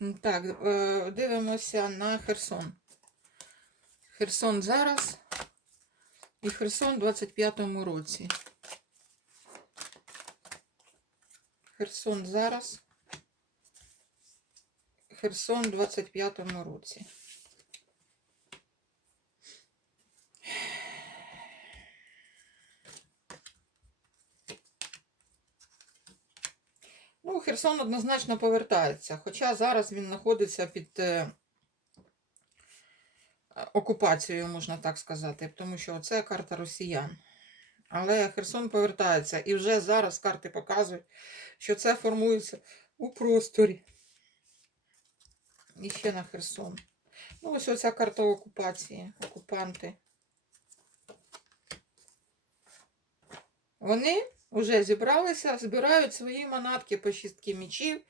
Так, е, дивимося на Херсон. Херсон зараз і Херсон у 25-му році. Херсон зараз. Херсон у 25-му році. Ну, Херсон однозначно повертається, хоча зараз він знаходиться під е, окупацією, можна так сказати, тому що це карта росіян. Але Херсон повертається, і вже зараз карти показують, що це формується у просторі. І ще на Херсон. Ну, ось оця карта окупації, окупанти. Вони вже зібралися, збирають свої манатки по шістки мічів.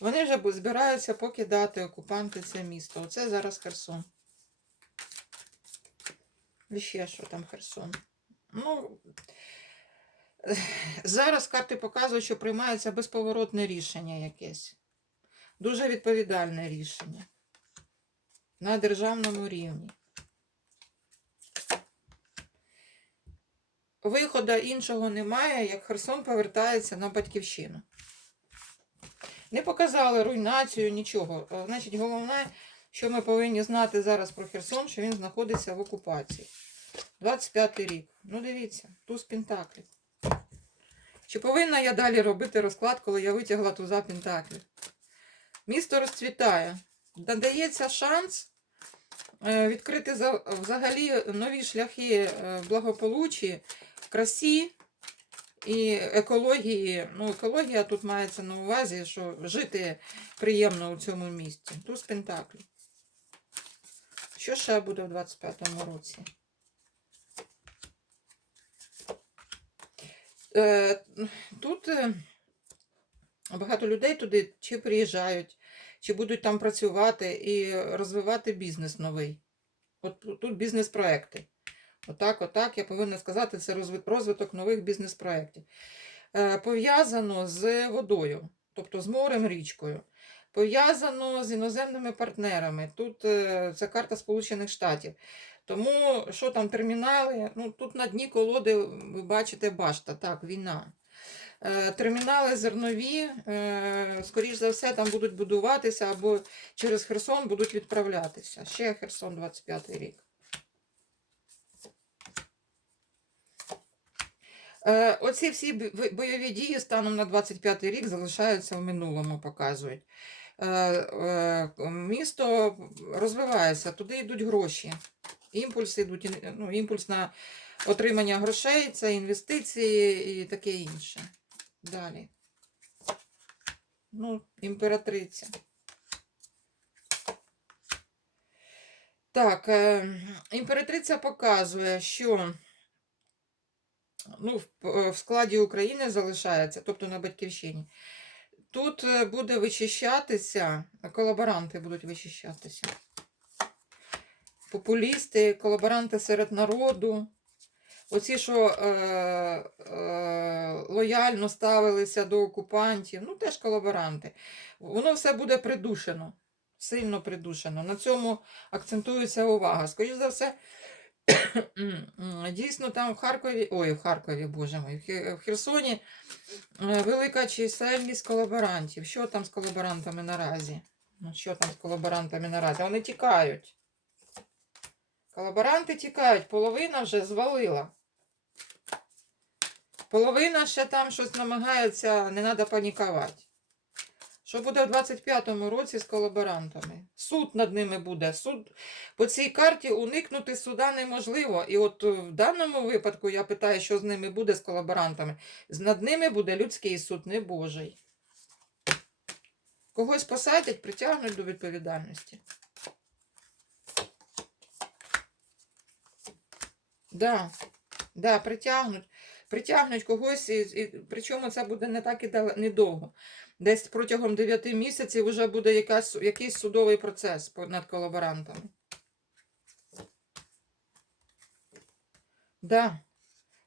Вони вже збираються покидати окупанти це місто. Оце зараз Херсон. І ще що там Херсон? Ну, зараз карти показують, що приймається безповоротне рішення якесь. Дуже відповідальне рішення. На державному рівні. Виходу іншого немає, як Херсон повертається на батьківщину. Не показали руйнацію, нічого. Е, Значить, головне, що ми повинні знати зараз про Херсон, що він знаходиться в окупації. 25 й рік. Ну, дивіться, туз Пентаклів. Чи повинна я далі робити розклад, коли я витягла туза Пентаклів? Місто розцвітає. Надається шанс е, відкрити взагалі нові шляхи е, благополуччя, красі і екології. Ну, екологія тут мається на увазі, що жити приємно у цьому місті. Туз Пентаклів. Що ще буде в 25-му році? Е, Тут е, багато людей туди чи приїжджають, чи будуть там працювати і розвивати бізнес новий. От тут бізнес-проекти. Отак, отак, я повинна сказати, це розвиток нових бізнес-проєктів. Е, Пов'язано з водою, тобто з морем, річкою. Пов'язано з іноземними партнерами. Тут це карта Сполучених Штатів. Тому що там термінали? Ну, тут на дні колоди ви бачите башта, так, війна. Е, Термінали зернові, е, скоріш за все, там будуть будуватися або через Херсон будуть відправлятися. Ще Херсон 25 рік. Оці всі бойові дії станом на 25 рік залишаються в минулому, показують. Е, е, Місто розвивається, туди йдуть гроші. Імпульси йдуть, ну, імпульс на отримання грошей, це інвестиції і таке інше. Далі. Ну, імператриця. Так, е, імператриця показує, що ну, в, е, в складі України залишається, тобто на батьківщині. Тут е, буде вичищатися, колаборанти будуть вичищатися. Популісти, колаборанти серед народу. Оці, що е, е, лояльно ставилися до окупантів, ну теж колаборанти. Воно все буде придушено, сильно придушено. На цьому акцентується увага. Скоріше за все, дійсно там в Харкові, ой, в Харкові, боже мой, в Херсоні е, велика чисельність колаборантів. Що там з колаборантами наразі? Ну, що там з колаборантами наразі? Вони тікають. Колаборанти тікають, половина вже звалила. Половина ще там щось намагається, не треба панікувати. Що буде в 25-му році з колаборантами? Суд над ними буде. Суд по цій карті уникнути суда неможливо. І от е, в даному випадку я питаю, що з ними буде з колаборантами. Над ними буде людський суд, не Божий. Когось посадять, притягнуть до відповідальності. Да, да, притягнуть. Притягнуть когось, і, і, причому це буде не так і недовго. Десь протягом 9 місяців вже буде якась, якийсь судовий процес над колаборантами. Да.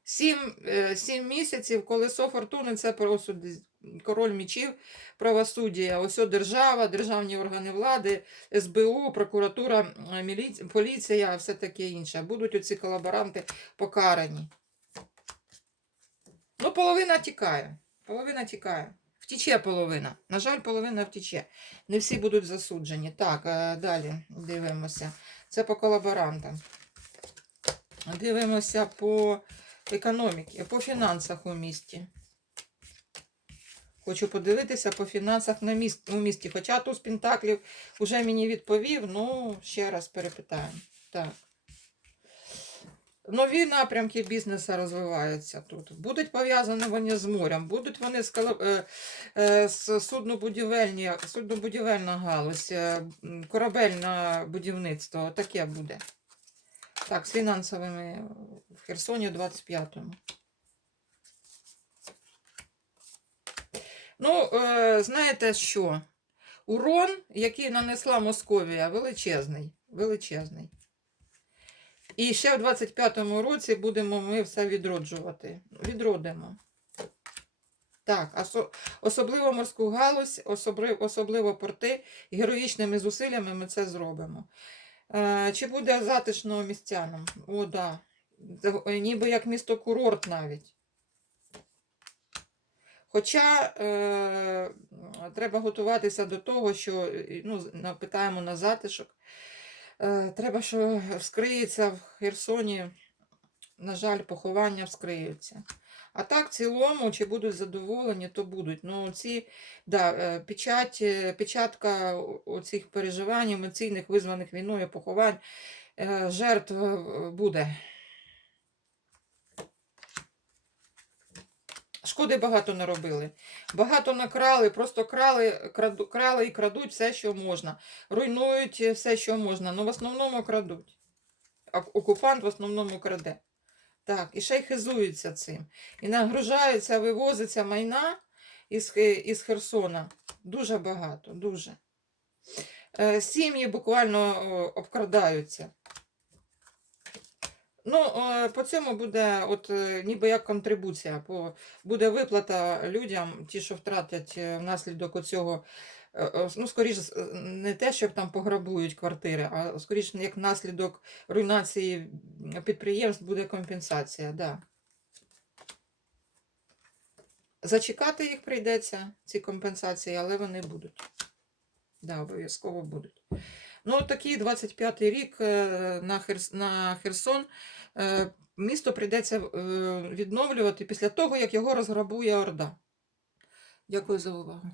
Сім, е, сім місяців колесо фортуни це про король мічів, правосуддя, ось держава, державні органи влади, СБУ, прокуратура, міліція, поліція, все таке інше. Будуть оці колаборанти покарані. Ну, половина тікає. Половина тікає. Втіче половина. На жаль, половина втіче. Не всі будуть засуджені. Так, е, далі дивимося. Це по колаборантам. Дивимося по економіці, по фінансах у місті. Хочу подивитися по фінансах на міст, у місті. Хоча туз Пентаклів вже мені відповів, ну, ще раз перепитаємо. Так. Нові напрямки бізнесу розвиваються тут. Будуть пов'язані вони з морем, будуть вони з, е, е, суднобудівельні, суднобудівельна галузь, е, корабельне будівництво. Таке буде. Так, з фінансовими в Херсоні 25-му. Ну, знаєте що? Урон, який нанесла Московія, величезний. Величезний. І ще в 25-му році будемо ми все відроджувати. Відродимо. Так, особливо морську галузь, особливо, порти, героїчними зусиллями ми це зробимо. Е, чи буде затишно містянам? О, да. Е, Ніби як місто курорт навіть. Хоча е, треба готуватися до того, що ну, питаємо на затишок. Е, треба, що вскриється в Херсоні, на жаль, поховання вскриються. А так, в цілому, чи будуть задоволені, то будуть. Ну, ці, да, е, печать, е, печатка цих переживань, емоційних, визваних війною, поховань, жертв буде. Шкоди багато наробили. Багато накрали, просто крали, краду, крали і крадуть все, що можна. Руйнують е, все, що можна. Ну, в основному крадуть. Окупант в основному краде. Так, і ще й хизуються цим. І нагружаються, вивозиться майна із, із Херсона. Дуже багато, дуже. Е, Сім'ї буквально обкрадаються. Ну, е, по цьому буде, от е, ніби як контрибуція. По, буде виплата людям, ті, що втратять е, внаслідок оцього. е, Ну, скоріш, не те, щоб там пограбують квартири, а скоріш, як наслідок руйнації підприємств буде компенсація. Да. Зачекати їх прийдеться, ці компенсації, але вони будуть. Да, обов'язково будуть. Ну, такий 25-й рік е, на, на Херсон. Е, Місто прийдеться е, відновлювати після того, як його розграбує Орда. Дякую за увагу.